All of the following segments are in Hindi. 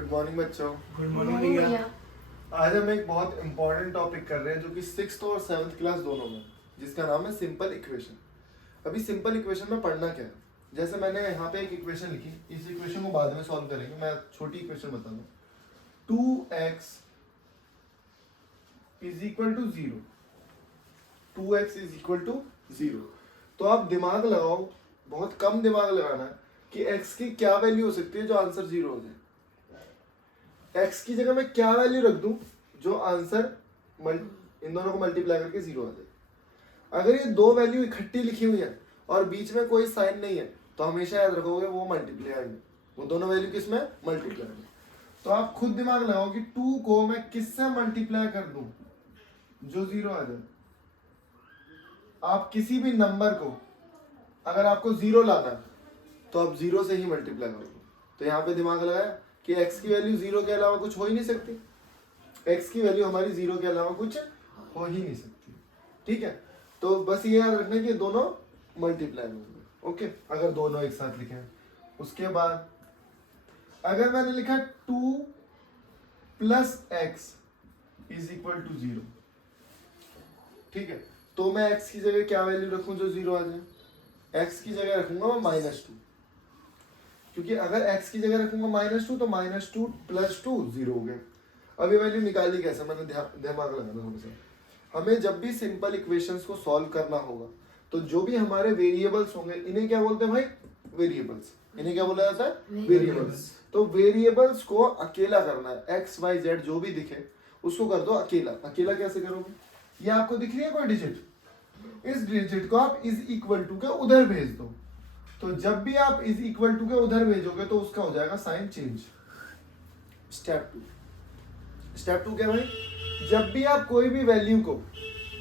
गुड मॉर्निंग बच्चों। गुड मॉर्निंग भैया। आज हम एक बहुत इंपॉर्टेंट टॉपिक कर रहे हैं जो कि 6th और 7th क्लास दोनों में, जिसका नाम है सिंपल इक्वेशन। अभी सिंपल इक्वेशन में पढ़ना क्या है, जैसे मैंने यहाँ पे एक इक्वेशन लिखी, इस इक्वेशन को बाद में सॉल्व करेंगे। मैं छोटी इक्वेशन बता दूं, 2x is equal to 0, 2x is equal to 0। तो आप दिमाग लगाओ, बहुत कम दिमाग लगाना है कि x की क्या वैल्यू हो सकती है जो आंसर 0 हो जाए। x की जगह मैं क्या वैल्यू रख दूं जो आंसर इन दोनों को मल्टीप्लाई करके 0 आ जाए। अगर ये दो वैल्यू इकट्ठी लिखी हुई है और बीच में कोई साइन नहीं है तो हमेशा याद रखोगे वो मल्टीप्लाई आएंगे, वो दोनों वैल्यू किस में मल्टीप्लाई आएंगे। तो आप खुद दिमाग लगाओ कि 2 को मैं किससे मल्टीप्लाई कर दूं जो 0 आ जाए। आप किसी भी नंबर को अगर आपको 0 लाना है तो आप 0 से ही मल्टीप्लाई करोगे। तो यहाँ पे दिमाग लगाया कि x की वैल्यू 0 के अलावा कुछ हो ही नहीं सकती, x की वैल्यू हमारी 0 के अलावा कुछ हो ही नहीं सकती। ठीक है, तो बस ये याद रखना कि दोनों मल्टीप्लाई होंगे। ओके, अगर दोनों एक साथ लिखे हैं। उसके बाद अगर मैंने लिखा 2 plus x is equal to 0, ठीक है, तो मैं x की जगह क्या वैल्यू रखूं जो 0 आ जाए। x की जगह रखूंगा मैं -2, क्योंकि अगर x की जगह रखूंगा -2 तो -2 + 2 0 हो गया। अब ये वैल्यू निकाली कैसे, मैंने दिमाग लगाना थोड़ा सा। हमें जब भी सिंपल इक्वेशंस को सॉल्व करना होगा तो जो भी हमारे वेरिएबल्स होंगे, इन्हें क्या बोलते हैं भाई, वेरिएबल्स। इन्हें क्या बोला जाता है, वेरिएबल्स। तो वेरिएबल्स को अकेला करना है, x y z जो भी दिखे उसको कर दो अकेला। अकेला कैसे करोगे, ये आपको दिख रही है कोई डिजिट, इस डिजिट को आप इज इक्वल टू के उधर भेज दो। तो जब भी आप इज इक्वल टू के उधर भेजोगे तो उसका हो जाएगा साइन चेंज। स्टेप 2 क्या भाई, जब भी आप कोई भी वैल्यू को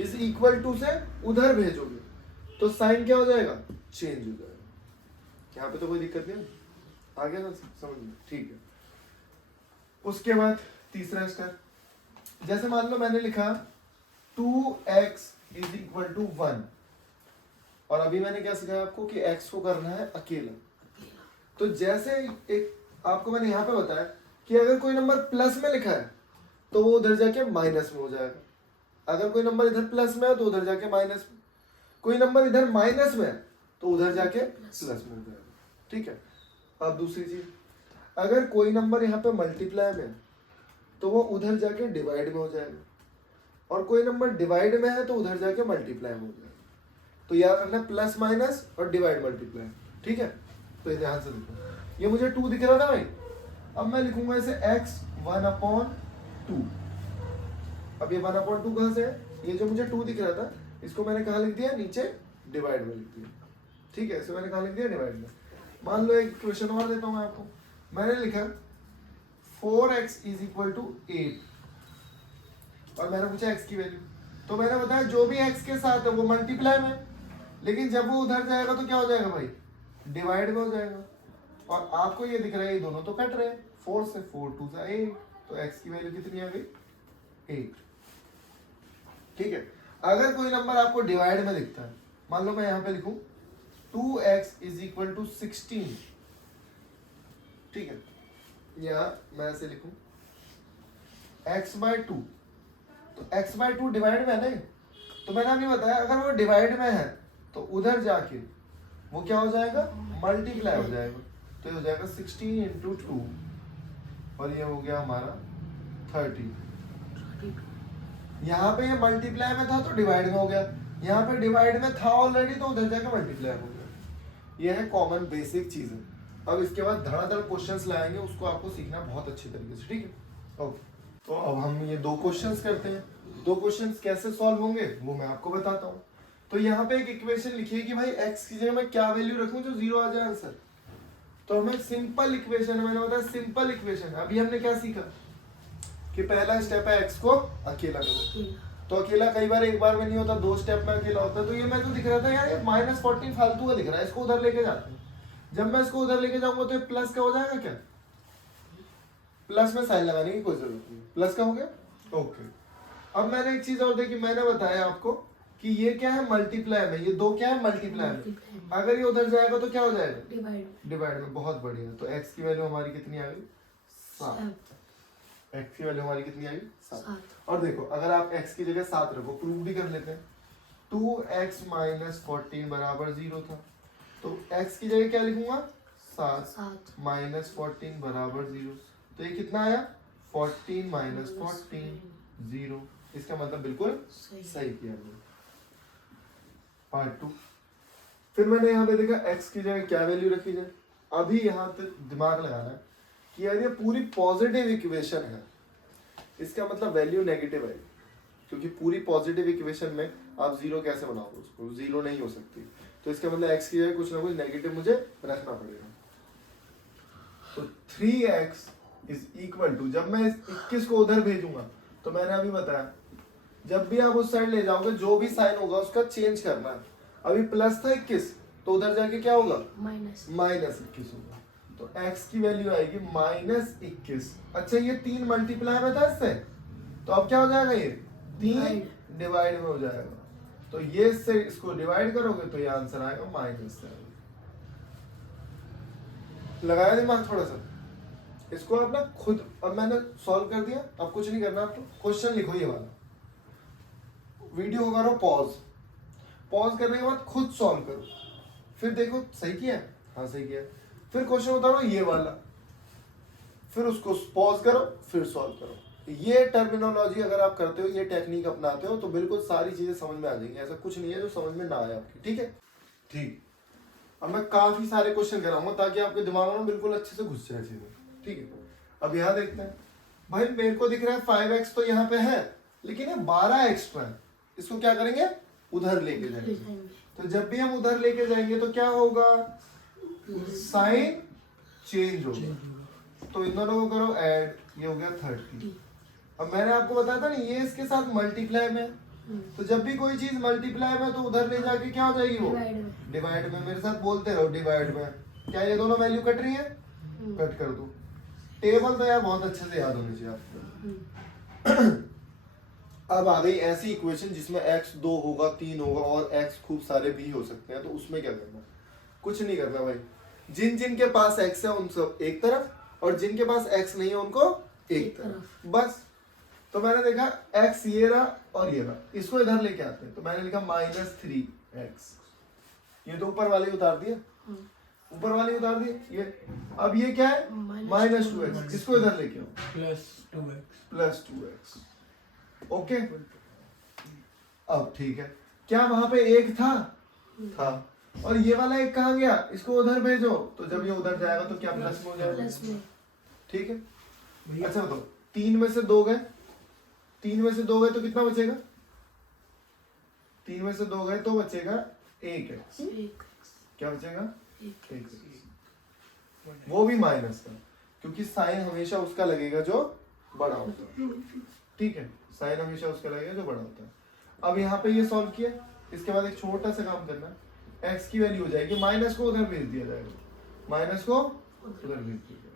इज इक्वल टू से उधर भेजोगे तो साइन क्या हो जाएगा, चेंज हो जाएगा। यहाँ पे तो कोई दिक्कत नहीं, आ गया ना समझ में, ठीक है। उसके बाद तीसरा स्टेप, जैसे मान लो मैंने लिखा 2x इज इक्वल टू 1, और अभी मैंने क्या सिखाया आपको कि x को करना है अकेला। तो जैसे एक आपको मैंने यहाँ पे बताया कि अगर कोई नंबर प्लस में लिखा है तो वो उधर जाके माइनस में हो जाएगा। अगर कोई नंबर इधर प्लस में है तो उधर जाके माइनस में, कोई नंबर इधर माइनस में है तो उधर जाके प्लस में हो जाएगा। ठीक है, अब दूसरी चीज, अगर कोई नंबर यहाँ पे मल्टीप्लाई में है तो वो उधर जाके डिवाइड में हो जाएगा, और कोई नंबर डिवाइड में है तो उधर जाके मल्टीप्लाई में हो जाएगा। तो याद रखना प्लस माइनस और डिवाइड मल्टीप्लाई। ठीक है, तो ध्यान से देखो, ये मुझे 2 दिख रहा था भाई, अब मैं लिखूंगा इसे x 1/2। अब ये 1/2 कहां से है, ये जो मुझे 2 दिख रहा था इसको मैंने कहा लिख दिया, नीचे डिवाइड में लिख दिया। ठीक है, इसे मैंने कहा लिख दिया, डिवाइड में। मान लो एक क्वेश्चन और देता हूं मैं आपको, मैंने लिखा 4x इज इक्वल टू 8, और मैंने पूछा x की वैल्यू। तो मैंने बताया जो भी x के साथ है वो मल्टीप्लाई में, लेकिन जब वो उधर जाएगा तो क्या हो जाएगा भाई, डिवाइड में हो जाएगा। और आपको ये दिख रहा है ये दोनों तो कट रहे हैं, 4 से 4 2 से 8, तो x की वैल्यू कितनी आ गई, 8। ठीक है, अगर कोई नंबर आपको डिवाइड में दिखता है, मान लो मैं यहाँ पे लिखूं 2x इज इक्वल टू 16, ठीक है, या मैं ऐसे लिखूं x/2, तो x/2 डिवाइड में है नहीं, तो मैंने अभी बताया अगर वो डिवाइड में है तो उधर जाके वो क्या हो जाएगा, मल्टीप्लाई हो जाएगा। तो ये हो जाएगा 16 × 2, और ये हो गया हमारा 30। यहाँ पे ये मल्टीप्लाई में था तो डिवाइड में हो गया, यहाँ पे डिवाइड में था ऑलरेडी तो उधर जाके मल्टीप्लाई हो गया। ये है कॉमन बेसिक चीज है। अब इसके बाद धड़ाधड़ क्वेश्चंस लाएंगे, उसको आपको सीखना बहुत अच्छे तरीके से। ठीक है, ओके। तो अब हम ये 2 क्वेश्चंस करते हैं। 2 क्वेश्चंस कैसे सॉल्व होंगे वो मैं आपको बताता हूँ। तो यहाँ पे एक इक्वेशन लिखिए कि भाई x की जगह मैं क्या वैल्यू रखूं जो 0 आ जाए आंसर। तो हमें सिंपल इक्वेशन, मैंने बताया सिंपल इक्वेशन। अभी हमने क्या सीखा कि पहला स्टेप है x को अकेला करो। तो अकेला कई बार एक बार में नहीं होता, 2 स्टेप में अकेला होता है। तो ये मैं तो दिख रहा था यार ये -14 फालतू का दिख रहा है, इसको उधर लेके जाते हैं। जब मैं इसको उधर लेके जाऊंगा तो प्लस का हो जाएगा क्या, प्लस में साइन लगाने की कोई जरूरत नहीं, प्लस का हो गया। ओके, अब मैंने एक चीज और देखी, मैंने बताया आपको कि ये क्या है, मल्टीप्लाई में, ये 2 क्या है, मल्टीप्लाई में। अगर ये उधर जाएगा तो क्या हो जाएगा, डिवाइड में। बहुत बढ़िया, तो x की वैल्यू हमारी कितनी आ गई, 7। एक्स की वैल्यू हमारी कितनी आई? 7। 7। और देखो अगर आप एक्स की जगह 7 रखो, प्रूव भी कर लेते हैं। 2x माइनस 14 बराबर 0 था, तो x की जगह क्या लिखूंगा? 7 माइनस 14 बराबर 0। तो ये कितना आया? 14 माइनस 14 0। इसका मतलब बिल्कुल सही किया हमने। पार्ट 2। फिर मैंने यहाँ पे देखा x की जगह क्या वैल्यू रखी जाए। अभी यहाँ पे दिमाग लगाना है कि यार ये पूरी पॉजिटिव इक्वेशन है, इसका मतलब वैल्यू नेगेटिव है, क्योंकि पूरी पॉजिटिव इक्वेशन में आप जीरो कैसे बनाओगे? उसको जीरो नहीं हो सकती। तो इसका मतलब x की जगह कुछ ना कुछ नेगेटिव मुझे रखना पड़ेगा। तो 3x इज इक्वल टू, जब मैं 21 को उधर भेजूंगा तो मैंने अभी बताया जब भी आप उस साइड ले जाओगे जो भी साइन होगा उसका चेंज करना है। अभी प्लस था 21, तो उधर जाके क्या होगा? माइनस 21 होगा। तो x की वैल्यू आएगी -21। अच्छा ये 3 मल्टीप्लाई में था इससे, तो अब क्या हो जाएगा? ये 3 डिवाइड में हो जाएगा। तो ये से इसको डिवाइड करोगे तो ये आंसर आएगा -7। लगाया दिमाग थोड़ा सा? इसको आप ना खुद, अब मैंने सॉल्व कर दिया, अब कुछ नहीं करना आपको। क्वेश्चन लिखो ये वाला, वीडियो को करो पॉज करने के बाद खुद सॉल्व करो, फिर देखो सही किया? हाँ सही किया। फिर क्वेश्चन उतारो ये वाला, फिर उसको पॉज करो, फिर सॉल्व करो। ये टर्मिनोलॉजी अगर आप करते हो, ये टेक्निक अपनाते हो, तो बिल्कुल सारी चीजें समझ में आ जाएंगी। ऐसा कुछ नहीं है जो समझ में ना आए आपकी। ठीक है? ठीक। अब मैं काफी सारे क्वेश्चन कराऊंगा ताकि आपके दिमाग में बिल्कुल अच्छे से घुस जाए चीजें। ठीक है? अब यहाँ देखते हैं। भाई मेरे को दिख रहा है 5x तो यहाँ पे है, लेकिन ये 12 एक्स्ट्रा है। इसको क्या करेंगे? उधर लेके जाएंगे। तो जब भी हम उधर लेके जाएंगे तो क्या होगा? साइन चेंज होगा। तो इन दोनों को करो ऐड, ये हो गया 30। अब मैंने आपको बताया था ना ये इसके साथ मल्टीप्लाई में, तो जब भी कोई चीज मल्टीप्लाई में तो उधर ले जाके क्या हो जाएगी? वो डिवाइड में। मेरे साथ बोलते रहो डिवाइड में। क्या ये दोनों वैल्यू कट रही है? कट कर दो। टेबल तो यार बहुत अच्छे से याद होनी चाहिए आपको। अब आ गई ऐसी इक्वेशन जिसमें x 2 होगा, 3 होगा और x खूब सारे भी हो सकते हैं। तो उसमें क्या करना? कुछ नहीं करना भाई। जिन जिन के पास x है उन सब एक तरफ, और जिनके पास x नहीं है उनको एक तरफ, बस। तो मैंने देखा x ये रहा और ये रहा, इसको इधर लेके आते हैं। तो मैंने लिखा -3x। ये तो ऊपर वाले उतार दिए, ऊपर वाले उतार दिए ये। अब ये क्या है? -2x। इसको इधर लेके आओ, +2x। ओके? अब ठीक है, क्या वहां पे एक था? और ये वाला एक कहाँ गया? इसको उधर भेजो, तो जब ये उधर जाएगा तो क्या प्लस में हो जाएगा? ठीक है? अच्छा बताओ, 3 में से 2 गए, 3 में से 2 गए तो कितना बचेगा? 3 में से 2 गए तो बचेगा 1x। क्या बचेगा? 1x। वो भी माइनस का, क्योंकि साइन हमेशा उसका लगेगा जो बड़ा होता है। ठीक है? साइन हमेशा उसका लगेगा जो बड़ा होता है। अब यहाँ पे ये सॉल्व किया, इसके बाद एक छोटा सा काम करना, x की वैल्यू हो जाएगी, माइनस को उधर भेज दिया जाएगा, माइनस को उधर भेज दिया जाएगा।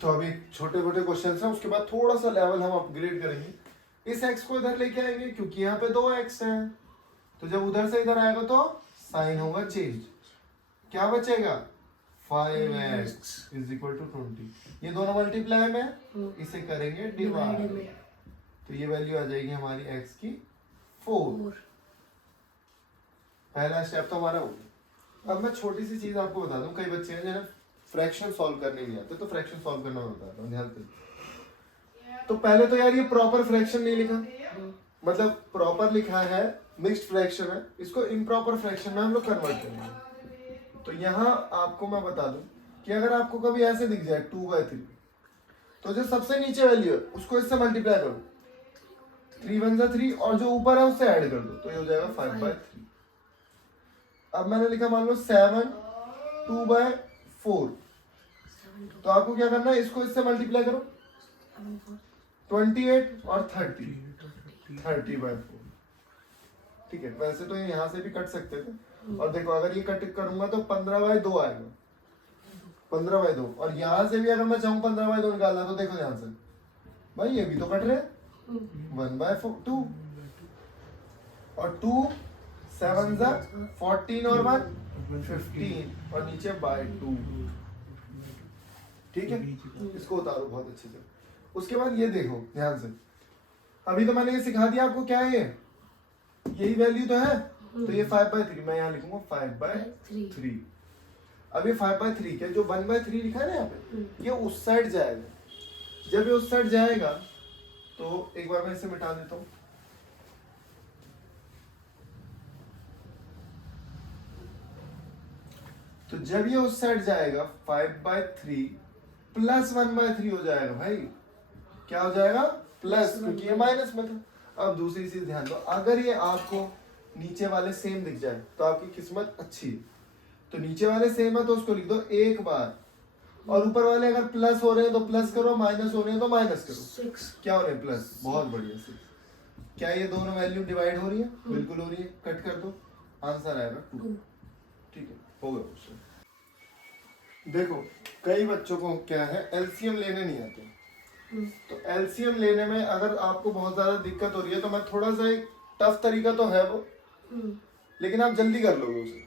तो अभी छोटे मोटे क्वेश्चन हैं, उसके बाद थोड़ा सा लेवल हम अपग्रेड करेंगे। इस x को इधर लेके आएंगे क्योंकि यहाँ पे 2x है, तो जब उधर से इधर आएगा तो साइन होगा चेंज। क्या बचेगा? 5x is equal to 20। ये दोनों मल्टीप्लाई में, इसे करेंगे डिवाइड में, तो ये वैल्यू आ जाएगी हमारी x की 4। पहला स्टेप तो हमारा हो गया। अब मैं छोटी सी चीज आपको बता दूं, कई बच्चे हैं जिन्हें फ्रैक्शन सॉल्व करने नहीं आते, तो फ्रैक्शन सॉल्व करना मैं बताता हूं, ध्यान से। तो पहले तो यार ये प्रॉपर फ्रैक्शन नहीं लिखा, मतलब प्रॉपर लिखा है, मिक्स्ड फ्रैक्शन है, इसको इम्प्रॉपर फ्रैक्शन में हम लोग कन्वर्ट करेंगे। तो यहाँ आपको मैं बता दूं कि अगर आपको कभी ऐसे दिख जाए 2/3, तो जो सबसे नीचे वैल्यू है उसको इससे मल्टीप्लाई करो, 3 1 जा 3, और जो ऊपर है उससे ऐड कर दो, तो ये हो जाएगा 5/3। अब मैंने लिखा मान लो 7 2/4, तो आपको क्या करना है? इसको इससे मल्टीप्लाई करो, 28 और 30/4। ठीक है? वैसे तो यहाँ से भी कट सकते थे, और देखो अगर ये कट करूंगा तो 15/2 आएगा, 15/2। और यहाँ से भी अगर मैं चाहूँ 15/2 निकालना, तो देखो ध्यान से भाई ये भी तो कट रहे, 1/2, और 2 7 जा 14 और 1 15, और नीचे by 2। ठीक है, इसको उतारो बहुत अच्छे से। उसके बाद ये देखो ध्यान से, अभी तो मैंने ये सिखा दिया आपको क्या है ये, यही वैल्यू तो है, तो ये 5/3 मैं यहाँ लिखूंगा 5/3। अब ये 5/3 के जो 1/3 लिखा है ना यहाँ पे, ये उस साइड जाएगा। जब ये उस साइड जाएगा तो एक बार मैं इसे मिटा देता हूँ। तो जब ये उस साइड जाएगा 5/3 प्लस 1/3 हो जाएगा भाई, क्या हो जाएगा प्लस, क्योंकि ये माइनस में था। अब दूसरी चीज ध्यान दो, अगर ये आपको नीचे वाले सेम दिख जाए तो आपकी किस्मत अच्छी है। तो नीचे वाले सेम है तो उसको लिख दो एक बार, और ऊपर वाले अगर प्लस हो रहे हैं तो प्लस करो, माइनस हो रहे हैं तो माइनस करो। 6 क्या हो रहे हैं प्लस, बहुत बढ़िया 6। क्या ये दोनों वैल्यू डिवाइड हो रही है? बिल्कुल हो रही है, कट कर दो, आंसर आएगा 2। ठीक है, हो गया क्वेश्चन। देखो कई बच्चों को क्या है, एलसीएम लेने नहीं आते, तो एलसीएम लेने में अगर आपको बहुत ज्यादा दिक्कत हो रही है तो मैं थोड़ा सा एक टफ तरीका तो है वो, लेकिन आप जल्दी कर लोगे उसे,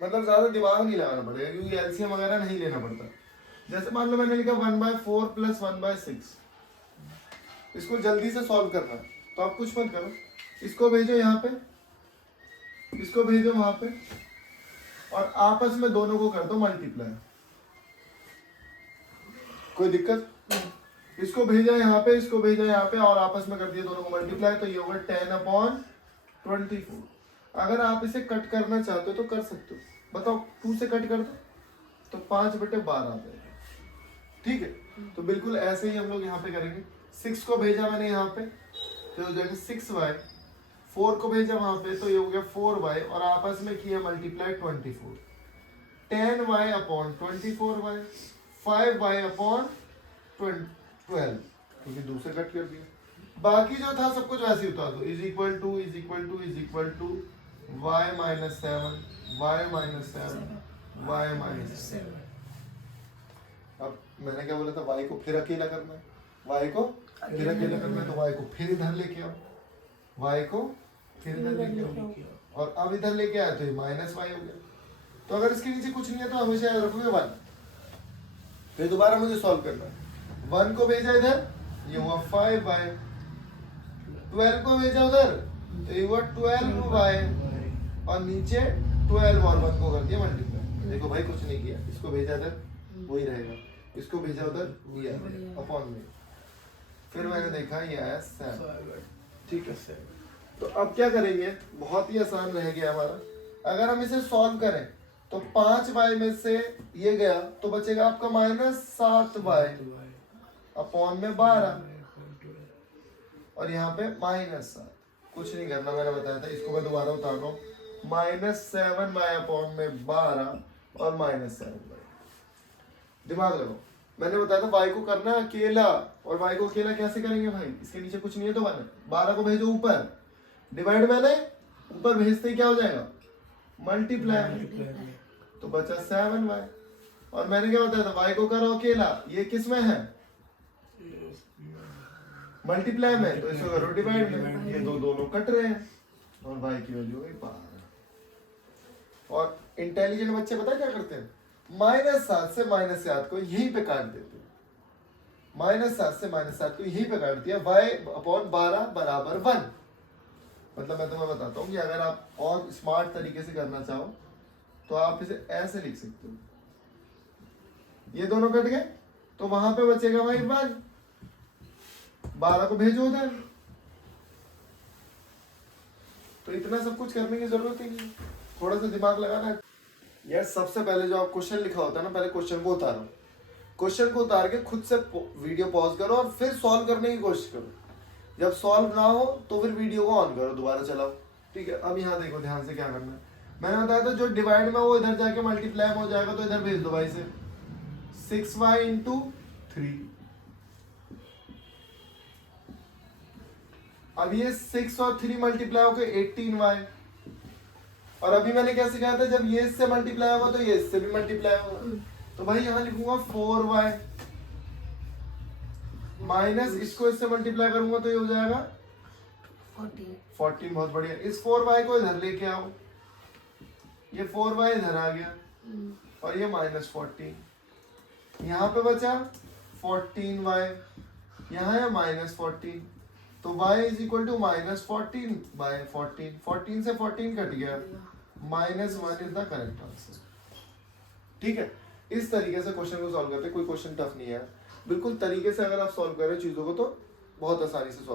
मतलब ज्यादा दिमाग नहीं लगाना पड़ेगा क्योंकि एलसीएम वगैरह नहीं लेना पड़ता। जैसे मान लो मैंने लिखा 1/4 प्लस 1/6, इसको जल्दी से सॉल्व करना है तो आप कुछ मत करो, इसको भेजो यहाँ पे, इसको भेजो वहां पे, और आपस में दोनों को कर दो मल्टीप्लाई। कोई दिक्कत? इसको भेजा यहाँ पे, इसको भेजा यहाँ पे, और आपस में कर दिया दोनों को मल्टीप्लाई, तो ये होगा 10/24। अगर आप इसे कट करना चाहते हो तो कर सकते हो, बताओ 2 से कट कर दो तो 5/12 आ जाएगा। ठीक है, तो बिल्कुल ऐसे ही हम लोग यहाँ पे करेंगे। 6 को भेजा मैंने यहाँ पे तो हो जाएगा 6y, 4 को भेजा वहां पे तो ये हो गया 4y, और आपस में किया मल्टीप्लाई 24, 10y/24y, 5y/12, क्योंकि दूसरे कट कर दिया। बाकी जो था सब कुछ वैसे ही उतार दो, is equal to y - 7 y - 7। अब मैंने क्या बोला था, y को फिर अकेला करना है, y को फिर अकेला करना है, तो y को फिर इधर लेके आओ, y को फिर इधर लेके आओ, और अब इधर लेके आए तो ये -y हो गया। तो अगर इसके नीचे कुछ नहीं है तो हमेशा याद रखोगे 1। फिर दोबारा मुझे सॉल्व करना है, 1 को भेजा इधर, ये हुआ 5y, 12 को भेजा उधर तो ये हुआ 12y, और नीचे 12 और 1 को कर दिया मल्टीप्लाई। देखो भाई कुछ नहीं किया, इसको भेजा इधर वही रहेगा, इसको भेजा उधर ये अपॉन में, फिर मैंने देखा ये आया 7। ठीक है, तो अब क्या करेंगे, बहुत ही आसान रह गया हमारा। अगर हम इसे सॉल्व करें तो 5y में से ये गया तो बचेगा आपका -7y अपॉन में 12, और यहाँ पे -7। कुछ नहीं करना, मैंने बताया था। इसको मैं दोबारा उतार रहा हूँ, -7y अपॉन में 12 और -7y। दिमाग लगाओ, मैंने बताया था y को करना अकेला, और y को अकेला कैसे करेंगे भाई, इसके नीचे कुछ नहीं है तो 12 को भेजो ऊपर, डिवाइड मैंने ऊपर भेजते ही क्या हो जाएगा, मल्टीप्लाई, तो बचा 7y। और मैंने क्या बताया था, y को करो अकेला, ये किस में है, मल्टीप्लाई में, तो इसको करो डिवाइड में, ये दोनों कट रहे हैं, और y की वैल्यू है 12। और इंटेलिजेंट बच्चे पता क्या करते हैं, -7 से -7 को यहीं पे काट देते हैं, -7 से -7 को यहीं पे काट दिया, y/12 बराबर 1। मतलब मैं तुम्हें बताता हूँ कि अगर आप और स्मार्ट तरीके से करना चाहो तो आप इसे ऐसे लिख सकते हो, ये दोनों कट गए तो वहां पे बचेगा भाई 1, 12 को भेजो उधर। तो इतना सब कुछ करने की जरूरत ही नहीं, थोड़ा सा दिमाग लगाना है यार। सबसे पहले जो आप क्वेश्चन लिखा होता है ना, पहले क्वेश्चन को उतारो, क्वेश्चन को उतार के खुद से वीडियो पॉज करो और फिर सॉल्व करने की कोशिश करो। जब सॉल्व ना हो तो फिर वीडियो को ऑन करो, दोबारा चलाओ। ठीक है, अब यहाँ देखो ध्यान से क्या करना है। मैंने बताया था जो डिवाइड में वो इधर जाके मल्टीप्लाई में हो जाएगा, तो इधर भेज दो भाई से 6y × 3। अब ये 6 और 3 मल्टीप्लाई होकर 18y, और अभी मैंने क्या सिखाया था, जब ये इससे मल्टीप्लाई होगा तो ये इससे भी मल्टीप्लाई होगा, तो भाई यहाँ लिखूंगा 4y माइनस इसको इससे मल्टीप्लाई करूंगा तो ये हो जाएगा 14। बहुत बढ़िया, इस 4y को इधर लेके आओ, ये 4y इधर आ गया, और ये -14। यहाँ पे बचा 14y, यहाँ है -14, तो y इज इक्वल टू -14/14, 14 से 14 कट गया, -1 इज द करेक्ट आंसर। ठीक है, इस तरीके से क्वेश्चन को सॉल्व करते हैं, कोई क्वेश्चन टफ नहीं है, बिल्कुल तरीके से अगर आप सॉल्व करें चीजों को तो बहुत आसानी से सॉल्व